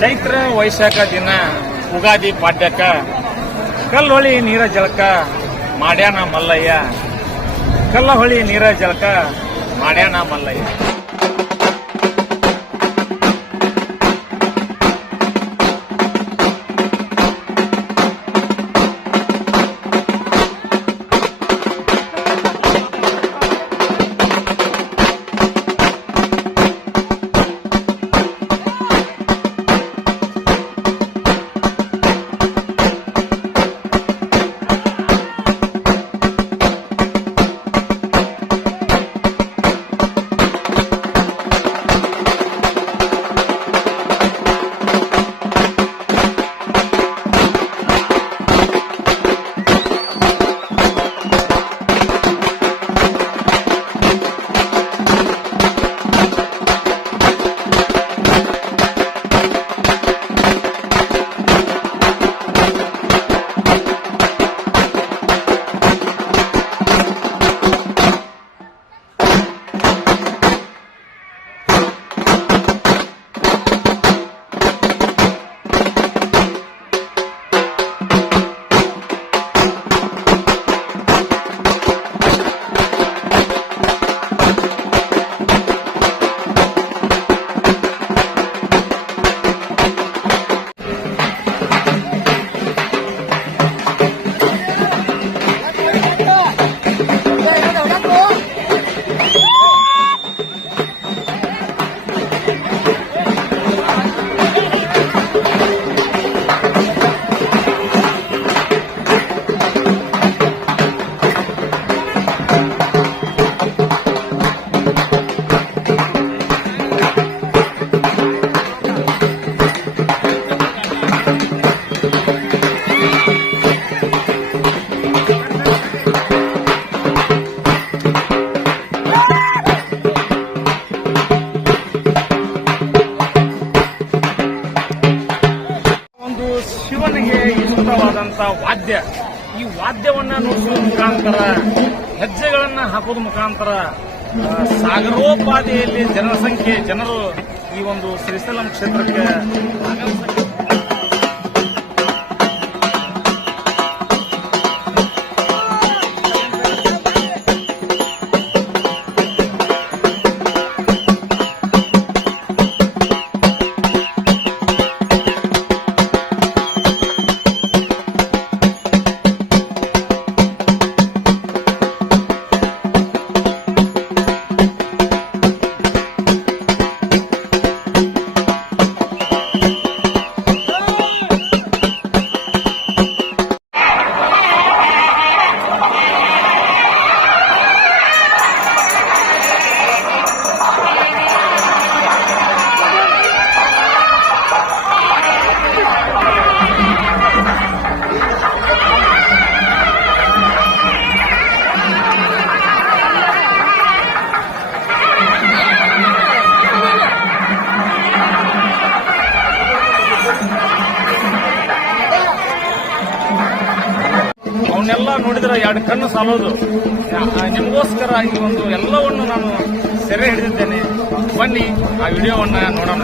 ಚೈತ್ರ ವೈಶಾಖ ದಿನ ಉಗಾದಿ ಪಾಡ್ಯಕ್ಕ ಕಲ್ಲಹೊಳಿ ನೀರ ಜಳಕ ಮಾಡ್ಯಾನ ಮಲ್ಲಯ್ಯ. ಕಲ್ಲಹೊಳಿ ನೀರ ಜಳಕ ಮಾಡ್ಯಾನ ಮಲ್ಲಯ್ಯ. ಶಿವನಿಗೆ ಇಷ್ಟವಾದಂತ ವಾದ್ಯ. ಈ ವಾದ್ಯವನ್ನ ನುಡಿಸುವ ಮುಖಾಂತರ, ಹೆಜ್ಜೆಗಳನ್ನ ಹಾಕೋದ ಮುಖಾಂತರ ಸಾಗರೋಪಾದಿಯಲ್ಲಿ ಜನರು ಈ ಒಂದು ಶ್ರೀಶೈಲಂ ಕ್ಷೇತ್ರಕ್ಕೆ ಆಗಮಿಸ ಅವನ್ನೆಲ್ಲ ನೋಡಿದ್ರೆ ಎರಡು ಕಣ್ಣು ಸಾಲೋದು. ನಿಮಗೋಸ್ಕರ ಈ ಒಂದು ಎಲ್ಲವನ್ನು ನಾನು ಸೆರೆ ಹಿಡಿದಿದ್ದೇನೆ. ಬನ್ನಿ ಆ ವಿಡಿಯೋವನ್ನ ನೋಡೋಣ.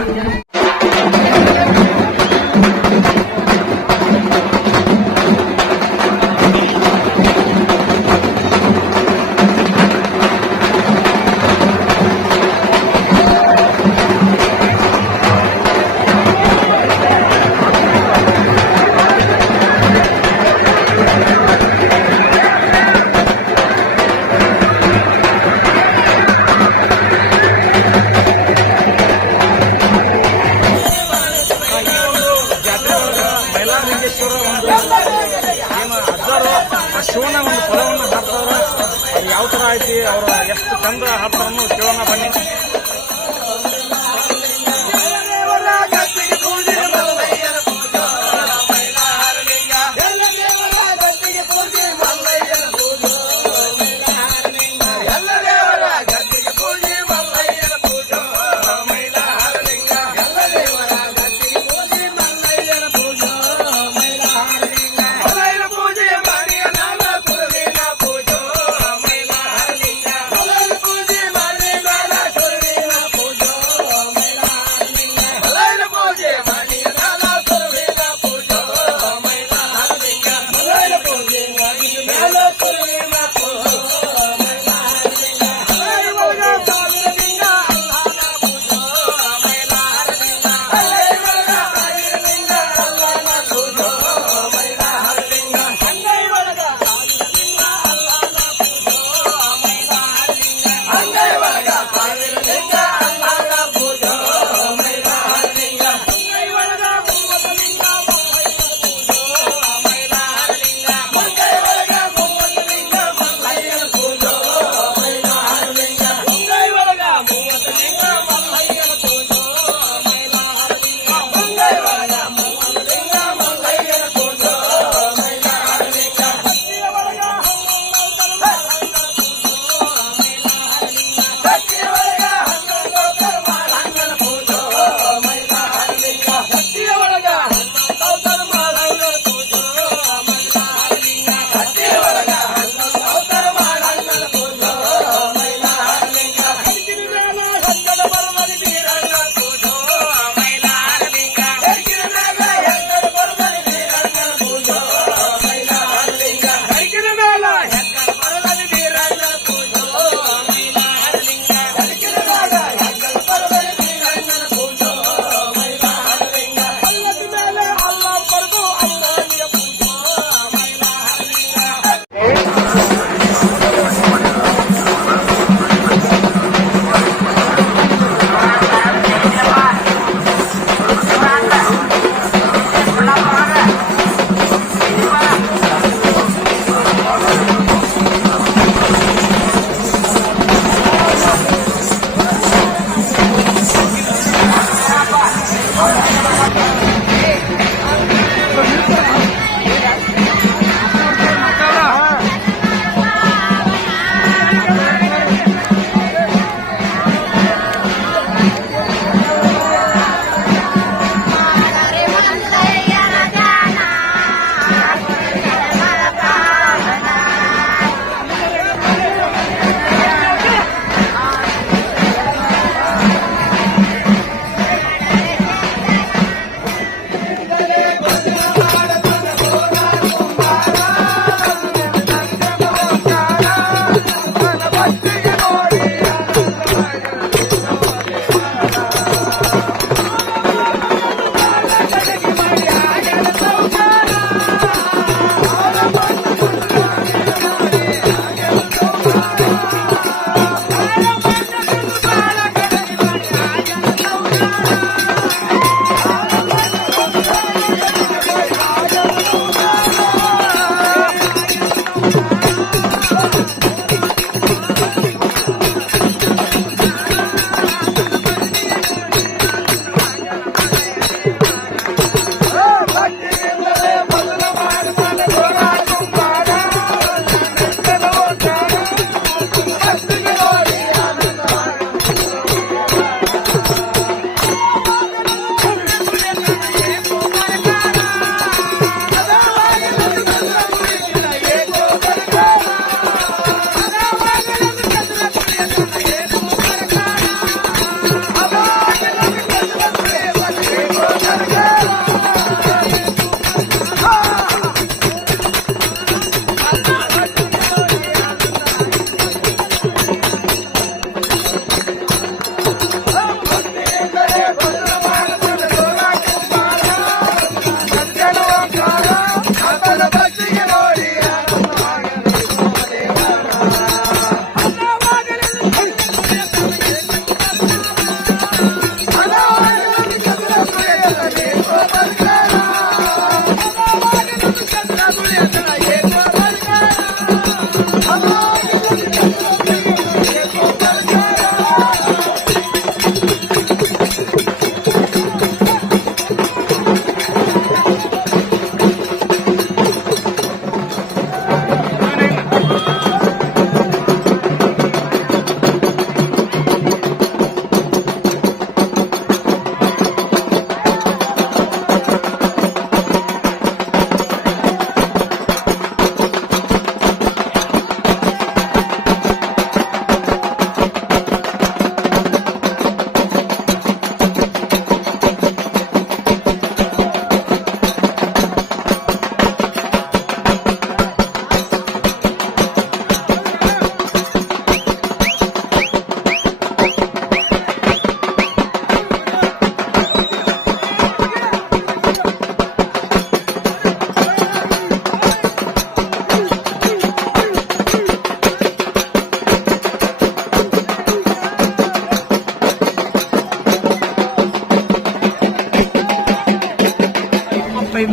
ಶಿವನ ಒಂದು ಪದವನ್ನು ಹಾಕ್ತಾರ, ಯಾವ ತರ ಐತಿ, ಅವ್ರ ಎಷ್ಟು ಚಂದ ಹಾಕ್ತಾರನ್ನು ಕೇಳೋಣ ಬನ್ನಿ.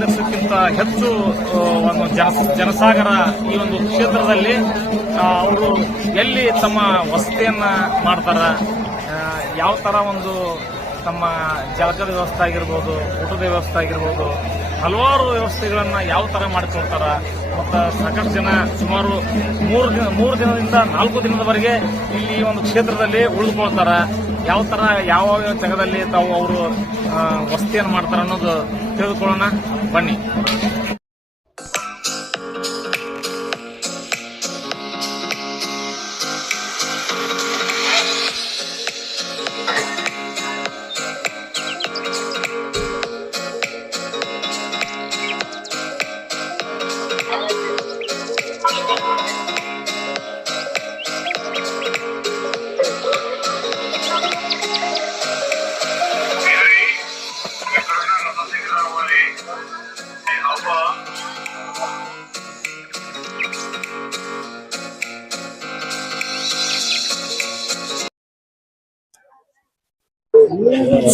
ಲಕ್ಷಕ್ಕಿಂತ ಹೆಚ್ಚು ಒಂದು ಜನಸಾಗರ ಈ ಒಂದು ಕ್ಷೇತ್ರದಲ್ಲಿ ಅವರು ಎಲ್ಲಿ ತಮ್ಮ ವಸತಿಯನ್ನ ಮಾಡ್ತಾರ, ಯಾವ ತರ ಒಂದು ತಮ್ಮ ಜಲಕದ ವ್ಯವಸ್ಥೆ ಆಗಿರ್ಬೋದು, ಊಟದ ವ್ಯವಸ್ಥೆ ಆಗಿರ್ಬೋದು, ಹಲವಾರು ವ್ಯವಸ್ಥೆಗಳನ್ನ ಯಾವ ತರ ಮಾಡಿಕೊಳ್ತಾರ. ಮತ್ತು ಸಾಕಷ್ಟು ಜನ ಸುಮಾರು 3 ದಿನದಿಂದ 4 ದಿನದವರೆಗೆ ಇಲ್ಲಿ ಒಂದು ಕ್ಷೇತ್ರದಲ್ಲಿ ಉಳಿದುಕೊಳ್ತಾರ. ಯಾವ ತರ ಯಾವ ಜಾಗದಲ್ಲಿ ತಾವು ಅವರು ವಸತಿಯನ್ನು ಮಾಡ್ತಾರ ಅನ್ನೋದು ತಿಳಿದುಕೊಳ್ಳೋಣ ಬನ್ನಿ.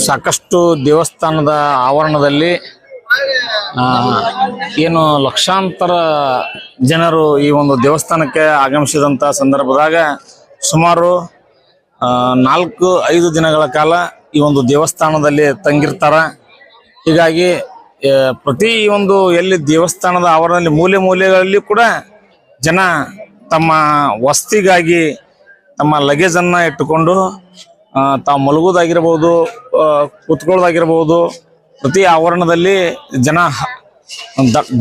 ಸಾಕಷ್ಟು ದೇವಸ್ಥಾನದ ಆವರಣದಲ್ಲಿ ಏನು ಲಕ್ಷಾಂತರ ಜನರು ಈ ಒಂದು ದೇವಸ್ಥಾನಕ್ಕೆ ಆಗಮಿಸಿದಂತ ಸಂದರ್ಭದಾಗ ಸುಮಾರು 4-5 ದಿನಗಳ ಕಾಲ ಈ ಒಂದು ದೇವಸ್ಥಾನದಲ್ಲಿ ತಂಗಿರ್ತಾರ. ಹೀಗಾಗಿ ಪ್ರತಿ ಒಂದು ಎಲ್ಲಿ ದೇವಸ್ಥಾನದ ಆವರಣದಲ್ಲಿ ಮೂಲೆ ಮೂಲೆಗಳಲ್ಲಿ ಕೂಡ ಜನ ತಮ್ಮ ವಸತಿಗಾಗಿ ತಮ್ಮ ಲಗೇಜ್ ಅನ್ನ ಇಟ್ಟುಕೊಂಡು ತಾವು ಮಲಗೋದಾಗಿರ್ಬೋದು, ಕೂತ್ಕೊಳ್ಳೋದಾಗಿರ್ಬೋದು, ಪ್ರತಿ ಆವರಣದಲ್ಲಿ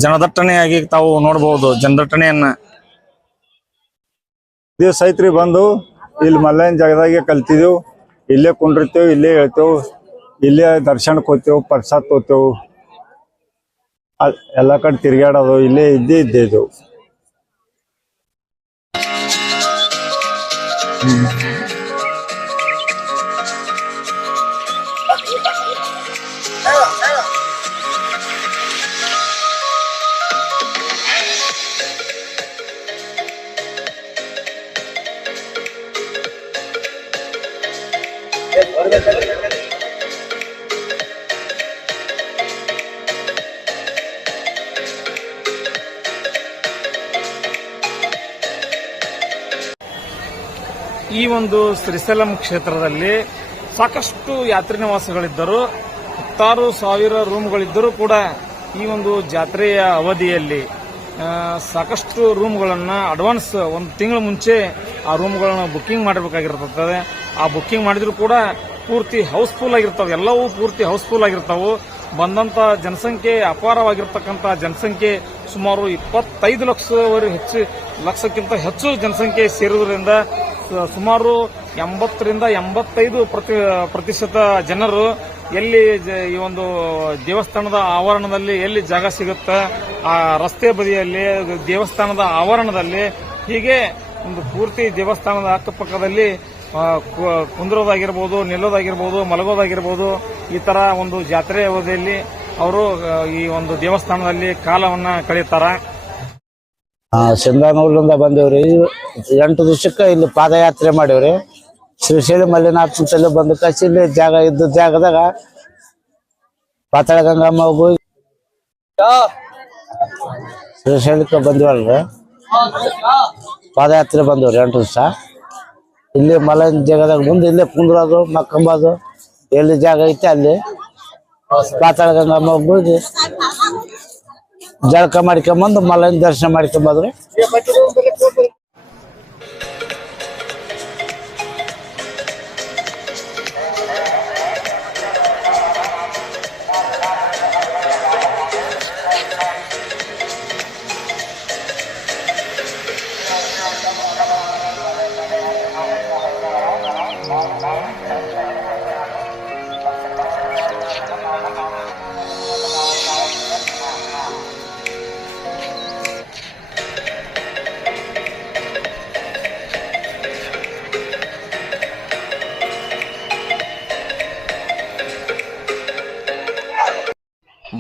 ಜನದಟ್ಟಣೆಯಾಗಿ ತಾವು ನೋಡಬಹುದು. ಜನದಟ್ಟಣೆಯನ್ನ ದಿವಸ ಐತ್ರಿ ಬಂದು ಇಲ್ಲಿ ಮಲ್ಲಯ್ಯನ ಜಾಗದಾಗೆ ಕಲ್ತಿದ್ದೆವು. ಇಲ್ಲೇ ಕುಂಡಿರ್ತೇವೆ, ಇಲ್ಲೇ ಹೇಳ್ತೇವೆ, ಇಲ್ಲೇ ದರ್ಶನಕ್ಕೆ ಹೋಗ್ತೇವೆ, ಪ್ರಸಾದ ಹೋಗ್ತೇವೆ, ಎಲ್ಲ ಕಡೆ ತಿರ್ಗಾಡೋದು ಇಲ್ಲೇ ಇದ್ದೇವು. ಈ ಒಂದು ಶ್ರೀಶೈಲಂ ಕ್ಷೇತ್ರದಲ್ಲಿ ಸಾಕಷ್ಟು ಯಾತ್ರಿ ನಿವಾಸಗಳಿದ್ದರು, 16,000 ರೂಮ್ಗಳಿದ್ದರೂ ಕೂಡ ಈ ಒಂದು ಜಾತ್ರೆಯ ಅವಧಿಯಲ್ಲಿ ಸಾಕಷ್ಟು ರೂಮ್ಗಳನ್ನು ಅಡ್ವಾನ್ಸ್ 1 ತಿಂಗಳ ಮುಂಚೆ ಆ ರೂಮ್ಗಳನ್ನು ಬುಕ್ಕಿಂಗ್ ಮಾಡಬೇಕಾಗಿರ್ತದೆ. ಆ ಬುಕ್ಕಿಂಗ್ ಮಾಡಿದ್ರು ಕೂಡ ಪೂರ್ತಿ ಹೌಸ್ಫುಲ್ ಆಗಿರ್ತಾವೆ, ಎಲ್ಲವೂ ಪೂರ್ತಿ ಹೌಸ್ಫುಲ್ ಆಗಿರ್ತಾವೆ. ಬಂದಂತ ಜನಸಂಖ್ಯೆ ಅಪಾರವಾಗಿರ್ತಕ್ಕಂಥ ಜನಸಂಖ್ಯೆ ಸುಮಾರು 25 ಲಕ್ಷಕ್ಕಿಂತ ಹೆಚ್ಚು ಜನಸಂಖ್ಯೆ ಸೇರುವುದರಿಂದ ಸುಮಾರು 80ರಿಂದ 85% ಜನರು ಎಲ್ಲಿ ಈ ಒಂದು ದೇವಸ್ಥಾನದ ಆವರಣದಲ್ಲಿ ಎಲ್ಲಿ ಜಾಗ ಸಿಗುತ್ತೆ ಆ ರಸ್ತೆ ಬದಿಯಲ್ಲಿ, ದೇವಸ್ಥಾನದ ಆವರಣದಲ್ಲಿ, ಹೀಗೆ ಒಂದು ಪೂರ್ತಿ ದೇವಸ್ಥಾನದ ಅಕ್ಕಪಕ್ಕದಲ್ಲಿ ಕುಂದ್ರೋದಾಗಿರ್ಬೋದು, ನಿಲ್ಲೋದಾಗಿರ್ಬೋದು, ಮಲಗೋದಾಗಿರ್ಬೋದು, ಈ ತರ ಒಂದು ಜಾತ್ರೆ ಅವಧಿಯಲ್ಲಿ ಅವರು ಈ ಒಂದು ದೇವಸ್ಥಾನದಲ್ಲಿ ಕಾಲವನ್ನ ಕಳೀತಾರ. ಸಿಂಗಾನೂರಿಂದ ಬಂದೇವ್ರಿ. 8 ದಿವಸಕ್ಕೆ ಇಲ್ಲಿ ಪಾದಯಾತ್ರೆ ಮಾಡೇವ್ರಿ. ಶ್ರೀಶೈಲ ಮಲ್ಲಿನಾಥ್ ಅಂತಲ್ಲಿ ಬಂದು ಕಸಿ ಇಲ್ಲಿ ಜಾಗ ಇದ್ದ ಜಾಗದಾಗ ಪಾತಾಳ ಗಂಗಮ್ಮ ಹೋಗಿ ಶ್ರೀಶೈಲಕ್ಕೆ ಬಂದಿವಲ್ರಿ, ಪಾದಯಾತ್ರೆ ಬಂದವ್ರಿ 8 ದಿವಸ. ಇಲ್ಲಿ ಮಲೈನ ಜಾಗದಾಗ ಮುಂದೆ ಇಲ್ಲೇ ಕುಂದ್ರೋದು ಮಕ್ಕಂಬೋದು, ಎಲ್ಲಿ ಜಾಗ ಐತೆ ಅಲ್ಲಿ ಪಾತಾಳ ಗಂಗಮ್ಮ ಹೋಗಿ ಜಳಕ ಮಾಡ್ಕೊಂಬಂದು ಮಲೈನ ದರ್ಶನ ಮಾಡ್ಕೊಂಬಂದ್ರಿ.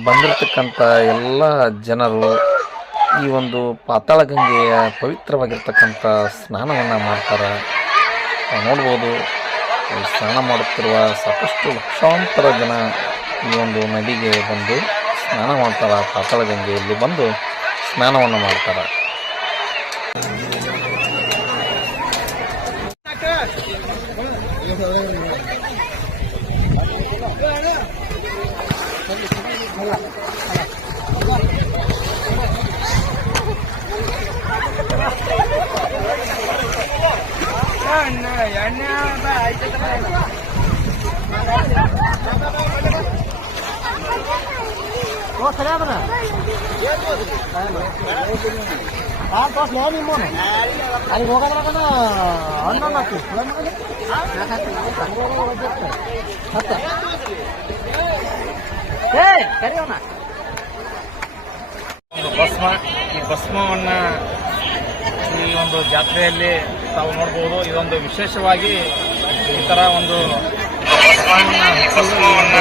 ಬಂದಿರತಕ್ಕಂಥ ಎಲ್ಲ ಜನರು ಈ ಒಂದು ಪಾತಾಳ ಗಂಗೆಯ ಪವಿತ್ರವಾಗಿರ್ತಕ್ಕಂಥ ಸ್ನಾನವನ್ನು ಮಾಡ್ತಾರೆ. ನೋಡ್ಬೋದು, ಸ್ನಾನ ಮಾಡುತ್ತಿರುವ ಸಾಕಷ್ಟು ಲಕ್ಷಾಂತರ ಜನ ಈ ಒಂದು ನದಿಗೆ ಬಂದು ಸ್ನಾನ ಮಾಡ್ತಾರೆ. ಪಾತಾಳ ಗಂಗೆಯಲ್ಲಿ ಬಂದು ಸ್ನಾನವನ್ನು ಮಾಡ್ತಾರೆ. ಭಸ್ಮ, ಈ ಭಸ್ಮವನ್ನ ಈ ಒಂದು ಜಾತ್ರೆಯಲ್ಲಿ ತಾವು ನೋಡ್ಬೋದು. ಇದೊಂದು ವಿಶೇಷವಾಗಿ ಈ ತರ ಒಂದು ಭಸ್ಮವನ್ನ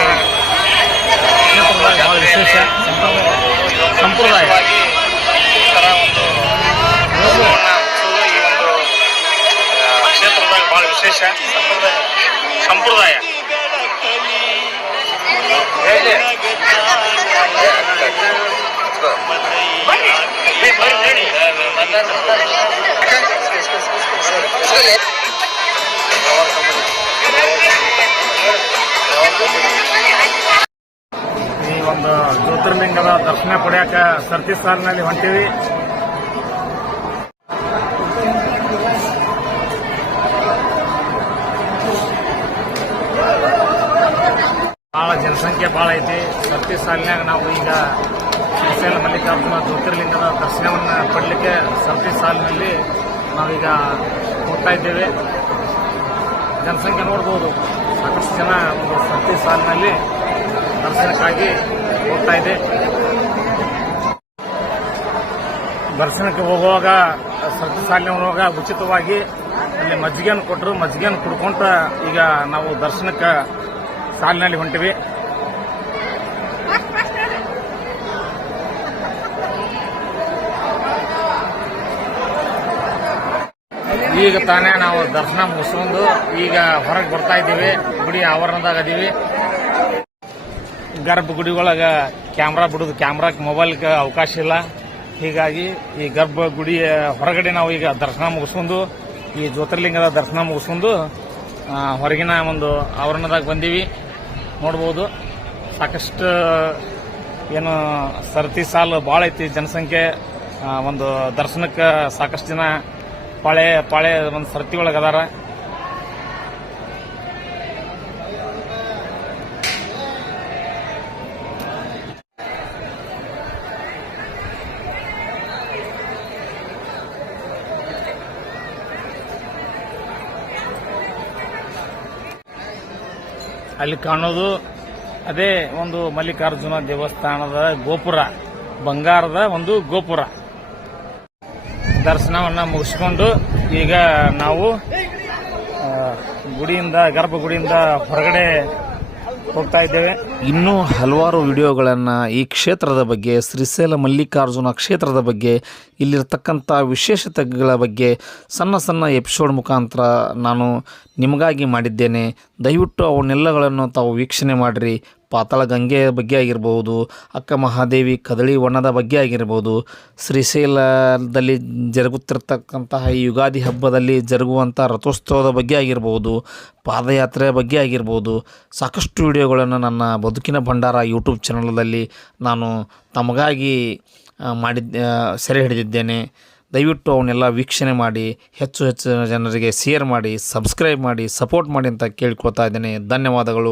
ಬಹಳ ವಿಶೇಷ ಸಂಪ್ರದಾಯ. ಈ ತರ ಒಂದು ಈ ಒಂದು ಕ್ಷೇತ್ರದಾಗ ಬಹಳ ವಿಶೇಷ ಸಂಪ್ರದಾಯ. ಈ ಒಂದು ಜ್ಯೋತಿರ್ಲಿಂಗದ ದರ್ಶನ ಪಡೆಯಕ ಸರ್ತಿ ಸಾಲಿನಲ್ಲಿ ಹೊಂಟಿವಿ. ಭಾಳ ಜನಸಂಖ್ಯೆ ಭಾಳ ಐತಿ. ಸರ್ತಿ ಸಾಲಿನಾಗ ನಾವು ಈಗ ಶ್ರೀಶೈಲ ಮಲ್ಲಿಕಾರ್ಜುನ ಜ್ಯೋತಿರ್ಲಿಂಗದ ದರ್ಶನವನ್ನು ಪಡಲಿಕ್ಕೆ ಸರ್ತಿ ಸಾಲಿನಲ್ಲಿ ನಾವೀಗ ಹೋಗ್ತಾ ಇದ್ದೇವೆ. ಜನಸಂಖ್ಯೆ ನೋಡ್ಬೋದು, ಸಾಕಷ್ಟು ಜನ ಒಂದು ಸರ್ತಿ ಸಾಲಿನಲ್ಲಿ ದರ್ಶನಕ್ಕಾಗಿ ಹೋಗ್ತಾ ಇದೆ. ದರ್ಶನಕ್ಕೆ ಹೋಗುವಾಗ ಸರ್ತಿ ಸಾಲಿನ ಹೋಗುವಾಗ ಉಚಿತವಾಗಿ ಅಲ್ಲಿ ಮಜ್ಜಿಗೆಯನ್ನು ಕೊಟ್ಟರು. ಮಜ್ಜಿಗೆಯನ್ನು ಕುಡ್ಕೊಂತ ಈಗ ನಾವು ದರ್ಶನಕ್ಕೆ ಸಾಲಿನಲ್ಲಿ ಹೊಂಟಿವಿ. ಈಗ ತಾನೇ ನಾವು ದರ್ಶನ ಮುಗಿಸ್ಕೊಂಡು ಈಗ ಹೊರಗೆ ಬರ್ತಾ ಇದ್ದೀವಿ. ಗುಡಿ ಆವರಣದಾಗ ಅದೀವಿ. ಗರ್ಭಗುಡಿ ಒಳಗೆ ಕ್ಯಾಮ್ರಾ ಬಿಡೋದು, ಕ್ಯಾಮ್ರಾಕ್ಕೆ ಮೊಬೈಲ್ಗೆ ಅವಕಾಶ ಇಲ್ಲ. ಹೀಗಾಗಿ ಈ ಗರ್ಭಗುಡಿಯ ಹೊರಗಡೆ ನಾವು ಈಗ ದರ್ಶನ ಮುಗಿಸ್ಕೊಂಡು, ಈ ಜ್ಯೋತಿರ್ಲಿಂಗದ ದರ್ಶನ ಮುಗಿಸ್ಕೊಂಡು ಹೊರಗಿನ ಒಂದು ಆವರಣದಾಗ ಬಂದೀವಿ. ನೋಡ್ಬೋದು, ಸಾಕಷ್ಟು ಏನು ಸರ್ತಿ ಸಾಲು ಭಾಳ ಐತಿ. ಜನಸಂಖ್ಯೆ ಒಂದು ದರ್ಶನಕ್ಕೆ ಸಾಕಷ್ಟು ಜನ ಪಾಳೆ ಒಂದು ಸರ್ತಿ ಒಳಗೆ ಅದಾರ. ಅಲ್ಲಿ ಕಾಣೋದು ಅದೇ ಒಂದು ಮಲ್ಲಿಕಾರ್ಜುನ ದೇವಸ್ಥಾನದ ಗೋಪುರ, ಬಂಗಾರದ ಒಂದು ಗೋಪುರ. ದರ್ಶನವನ್ನ ಮುಗಿಸ್ಕೊಂಡು ಈಗ ನಾವು ಗರ್ಭಗುಡಿಯಿಂದ ಹೊರಗಡೆ ಹೋಗ್ತಾ ಇದ್ದೇವೆ. ಇನ್ನೂ ಹಲವಾರು ವಿಡಿಯೋಗಳನ್ನು ಈ ಕ್ಷೇತ್ರದ ಬಗ್ಗೆ, ಶ್ರೀಶೈಲ ಮಲ್ಲಿಕಾರ್ಜುನ ಕ್ಷೇತ್ರದ ಬಗ್ಗೆ, ಇಲ್ಲಿರ್ತಕ್ಕಂಥ ವಿಶೇಷತೆಗಳ ಬಗ್ಗೆ ಸಣ್ಣ ಸಣ್ಣ ಎಪಿಸೋಡ್ ಮುಖಾಂತರ ನಾನು ನಿಮಗಾಗಿ ಮಾಡಿದ್ದೇನೆ. ದಯವಿಟ್ಟು ಅವನ್ನೆಲ್ಲಗಳನ್ನು ತಾವು ವೀಕ್ಷಣೆ ಮಾಡಿರಿ. ಪಾತಾಳ ಗಂಗೆ ಬಗ್ಗೆ ಆಗಿರ್ಬೋದು, ಅಕ್ಕ ಮಹಾದೇವಿ ಕದಳಿ ವನದ ಬಗ್ಗೆ ಆಗಿರ್ಬೋದು, ಶ್ರೀಶೈಲದಲ್ಲಿ ಜರುಗುತ್ತಿರ್ತಕ್ಕಂತಹ ಈ ಯುಗಾದಿ ಹಬ್ಬದಲ್ಲಿ ಜರುಗುವಂಥ ರಥೋತ್ಸವದ ಬಗ್ಗೆ ಆಗಿರ್ಬೋದು, ಪಾದಯಾತ್ರೆಯ ಬಗ್ಗೆ ಆಗಿರ್ಬೋದು, ಸಾಕಷ್ಟು ವಿಡಿಯೋಗಳನ್ನು ನನ್ನ ಬದುಕಿನ ಭಂಡಾರ ಯೂಟ್ಯೂಬ್ ಚಾನಲಲ್ಲಿ ನಾನು ತಮಗಾಗಿ ಸೆರೆ ಹಿಡಿದಿದ್ದೇನೆ. ದಯವಿಟ್ಟು ಅವನ್ನೆಲ್ಲ ವೀಕ್ಷಣೆ ಮಾಡಿ ಹೆಚ್ಚು ಜನರಿಗೆ ಶೇರ್ ಮಾಡಿ, ಸಬ್ಸ್ಕ್ರೈಬ್ ಮಾಡಿ, ಸಪೋರ್ಟ್ ಮಾಡಿ ಅಂತ ಕೇಳ್ಕೊಳ್ತಾ ಇದ್ದೇನೆ. ಧನ್ಯವಾದಗಳು.